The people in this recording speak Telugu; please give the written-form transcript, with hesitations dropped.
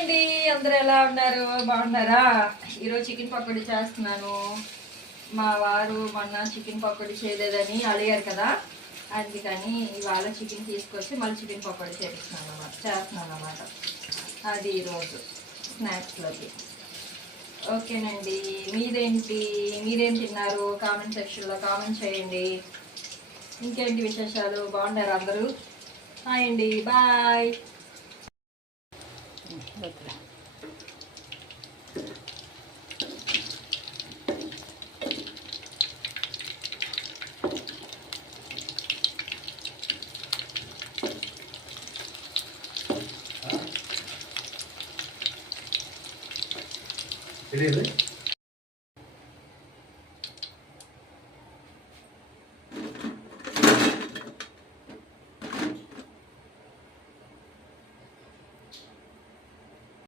అండి, అందరూ ఎలా ఉన్నారు? బాగున్నారా? ఈరోజు చికెన్ పకోడీ చేస్తున్నాను. మా వారు మొన్న చికెన్ పకోడీ చేయలేదని అడిగారు కదా, అందుకని ఇవాళ చికెన్ తీసుకొచ్చి మళ్ళీ చికెన్ పకోడీ చేస్తున్నాను అన్నమాట. అది ఈరోజు స్నాక్స్లోకి. ఓకేనండి, మీరేం తిన్నారు? కామెంట్ సెక్షన్లో కామెంట్ చేయండి. ఇంకేంటి విశేషాలు? బాగుంటారు అందరూ? హాయ్ అండి, బాయ్. Really?